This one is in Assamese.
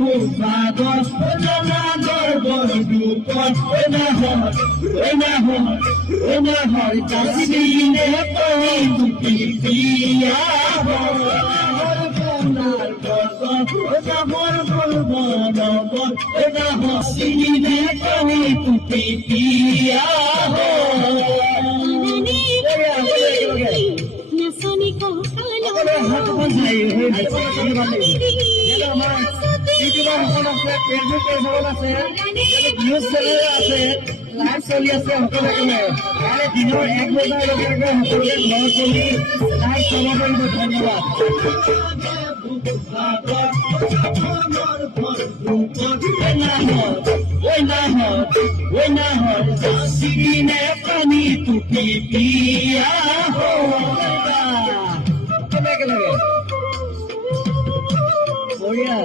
ভূপাগর জনাগর বরদুপর ওনাহর তাসবিনে পড়ি দুটি পিয়া ওনাহর বলবো নগর ওনাহর সিনে পড়ি দুটি পিয়া লাইভ চলি আছে সকলোকে দিনৰ 1 বজালৈকে সকলোকে ঘৰ চলি লাইভ চাব পাৰিব ধন্যবাদ সিনে পানী টুপি পিয়া কেনেকে লাগে বঢ়িয়া